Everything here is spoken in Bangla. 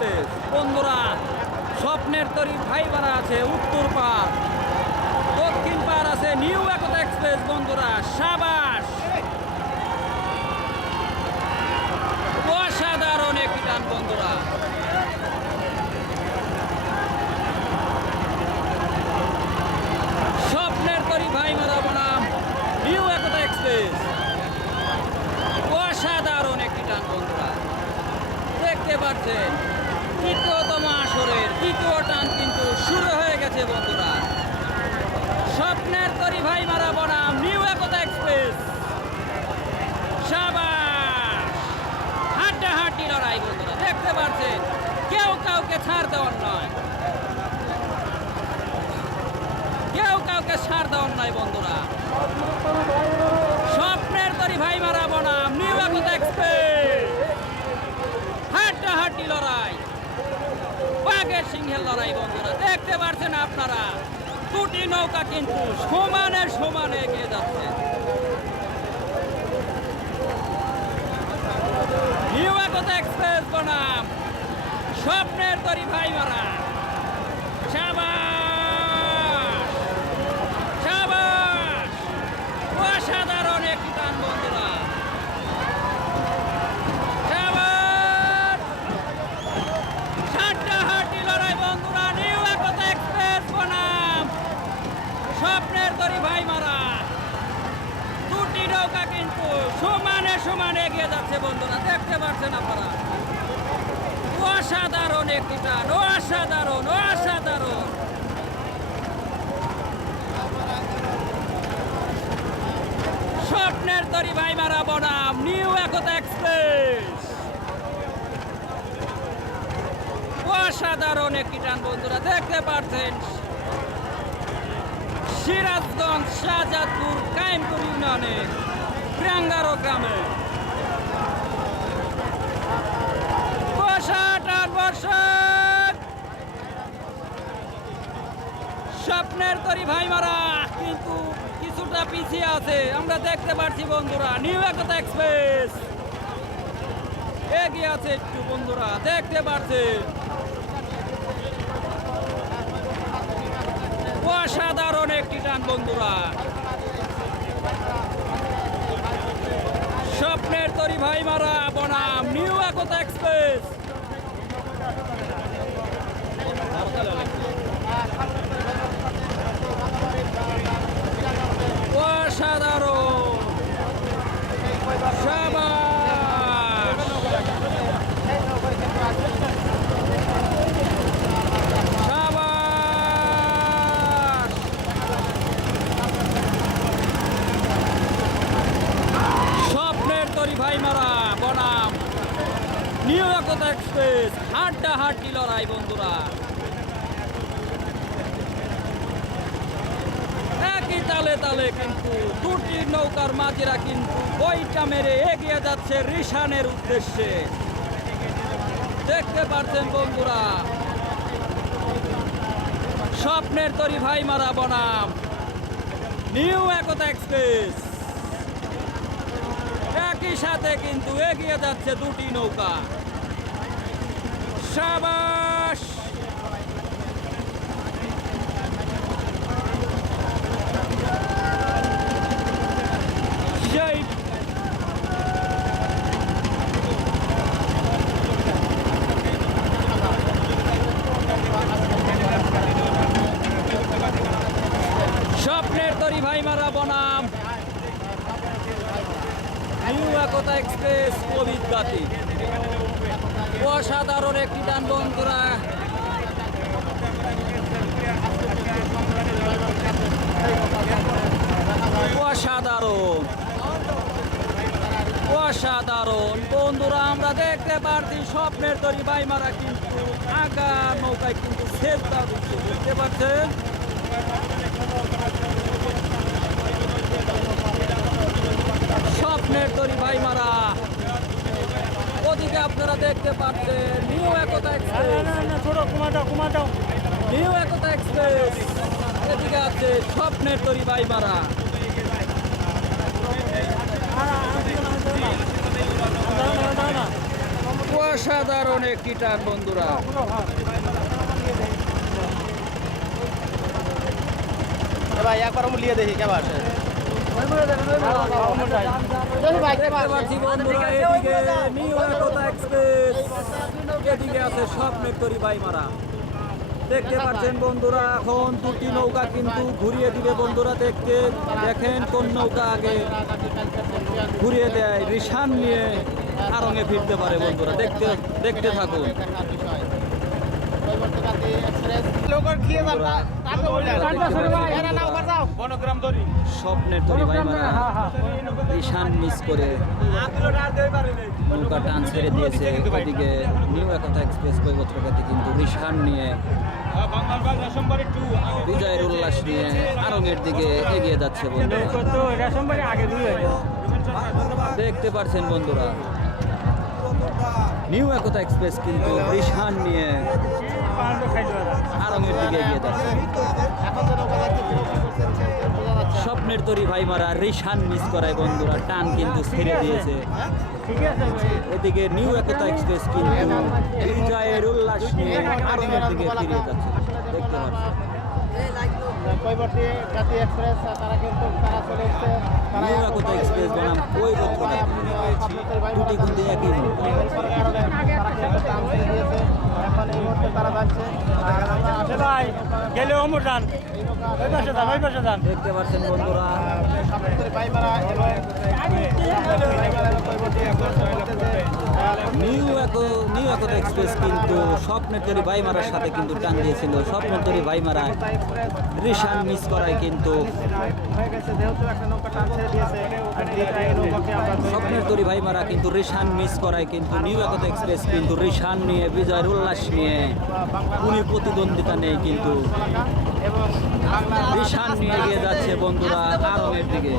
এক্সপ্রেস বন্ধুরা, স্বপ্নের তরি ভাইবারা আছে উত্তর পার, দক্ষিণ পার আছে নিউ একতা এক্সপ্রেস বন্ধুরা। সাবাস, অসাধারণ একটি টান বন্ধুরা। স্বপ্নের তরি ভাইমারা বনাম নিউ একতা এক্সপ্রেস, অসাধারণ একটি টান বন্ধুরা। দেখতে পাচ্ছেন তৃতীয়তম আসরের তৃতীয় টান কিন্তু শুরু হয়ে গেছে বন্ধুরা। স্বপ্নের তরি ভাইমারা বনাম নিউ একতা এক্সপ্রেস। সাবাস, হাড্ডাহাড্ডি লড়াই বন্ধুরা। দেখতে পাচ্ছেন কেউ কাউকে ছাড় দেওয়ার নয়, কেউ কাউকে ছাড় দেওয়ার নয় বন্ধুরা। স্বপ্নের তরি ভাইমারা বনাম নিউ একতা এক্সপ্রেস, হাড্ডাহাড্ডি লড়াই, বাঘের সিংহের লড়াই বন্ধুরা। দেখতে পাচ্ছেন আপনারা দুটি নৌকা কিন্তু সমানে সমানে এগিয়ে যাচ্ছে। নিউ একতা এক্সপ্রেস বনাম স্বপ্নের তরি ভাইমারা। সাবাস, সাবাস, অসাধারণ একটি টান বন্ধুরা। সাবাস, হাড্ডাহাড্ডি লড়াই বন্ধুরা। নিউ একতা এক্সপ্রেস বনাম স্বপ্নের তরি ভাইমারা। দুটি নৌকা কিন্তু সমানে সমানে এগিয়ে যাচ্ছে বন্ধুরা। দেখতে পাচ্ছেন আপনারা অসাধারণ একটি টান, অসাধারণ, অসাধারণ। স্বপ্নের তরি ভাইমারা বনাম নিউ একতা এক্সপ্রেস, অসাধারণ একটি টান বন্ধুরা। দেখতে পাচ্ছেন সিরাজগঞ্জ শাহজাদপুর কায়েমপুর ইউনিয়নে প্রাঙ্গারো গ্রামে স্বপ্নের তরি ভাইমারা কিন্তু কিছুটা পিছিয়ে আছে আমরা দেখতে পাচ্ছি বন্ধুরা। নিউ একতা এক্সপ্রেস এগিয়ে আছে একটু বন্ধুরা, দেখতে পাচ্ছেন অসাধারণ একটি টান বন্ধুরা। স্বপ্নের তরি ভাইমারা বনাম নিউ একতা এক্সপ্রেস। অসাধারণ, সাবাস, সাবাস। স্বপ্নের তরি ভাইমারা বনাম নিউ একতা এক্সপ্রেস, হাড্ডাহাড্ডি লড়াই বন্ধুরা। একই তালে তালে কিন্তু দুটি নৌকার মাঝিরা কিন্তু বইটা মেরে এগিয়ে যাচ্ছে রিশানের উদ্দেশ্যে। দেখতে পাচ্ছেন বন্ধুরা স্বপ্নের তরি ভাইমারা বনাম নিউ একতা এক্সপ্রেস, একই সাথে কিন্তু এগিয়ে যাচ্ছে দুটি নৌকা। সাবাস, সেই স্বপ্নের তরি ভাইমারা বনাম নিউ একতা এক্সপ্রেস অভিজ্ঞাতি। অসাধারণ একটি টান বন্ধুরা। অসাধারণ, অসাধারণ বন্ধুরা। আমরা দেখতে পাচ্ছি স্বপ্নের তরি ভাইমারা কিন্তু আগা নৌকায় কিন্তু সেজদা দিচ্ছে, দেখতে পাচ্ছেন। স্বপ্নের তরি ভাইমারা ওদিকে আপনারা দেখতে পাচ্ছেন নিউ একতা এক্সপ্রেস, নিউ একতা এক্সপ্রেস এদিকে আছে স্বপ্নের তরি ভাইমারা। অসাধারণ একটি টান বন্ধুরা। ভাই একবার লিয়ে দেখি কেমন আছে দেখতে পাচ্ছি বন্ধুরা, এদিকে নিউ একতা এক্সপ্রেস, এদিকে আছে স্বপ্নের তরি বাইমারা। দেখতে পাচ্ছেন বন্ধুরা, এখন দুটি নৌকা কিন্তু ঘুরিয়ে দিবে বন্ধুরা। দেখেন কোন নৌকা আগে ঘুরিয়ে দেয়। রিশান নিয়ে আরঙে ফিরতে পারে বন্ধুরা। দেখতে থাকুন। স্বপ্নের তরি ভাইমারা রিশান মিস করে নৌকা টান ছেড়ে দিয়েছে। ওদিকে নিউ একতা এক্সপ্রেস কৈবত্রকাতে কিন্তু রিশান নিয়ে বিজয়ের উল্লাস নিয়ে আরঙের দিকে এগিয়ে যাচ্ছে বন্ধুরা। দেখতে পাচ্ছেন বন্ধুরা, নিউ একতা এক্সপ্রেস কিন্তু রিশান নিয়ে আরঙের দিকে এগিয়ে যাচ্ছে। স্বপ্নের তরি ভাইমারা রিশান মিস করায় বন্ধুরা, টান কিন্তু ছেড়ে দিয়েছে। এদিকে নিউ একতা এক্সপ্রেস কিন্তু বিজয়ের উল্লাস নিয়ে আরঙের দিকে ফিরে যাচ্ছে। দেখতে পাচ্ছেন নিউ একতা এক্সপ্রেস বনাম কৈবত্রকাতি দুটি কিন্তু একই দেখতে পাচ্ছেন বন্ধুরা। নিউ একতা এক্সপ্রেস কিন্তু স্বপ্নের তরি ভাইমারার সাথে কিন্তু টান দিয়েছিল। স্বপ্নের তরি ভাইমারা রিশান মিস করায় কিন্তু স্বপ্নের তরি ভাইমারা কিন্তু রিশান মিস করায় কিন্তু নিউ একতা এক্সপ্রেস কিন্তু রিশান নিয়ে বিজয়ের উল্লাস নিয়ে উনি প্রতিদ্বন্দ্বিতা নেই কিন্তু রিশান নিয়ে এগিয়ে যাচ্ছে বন্ধুরা আরঙের দিকে।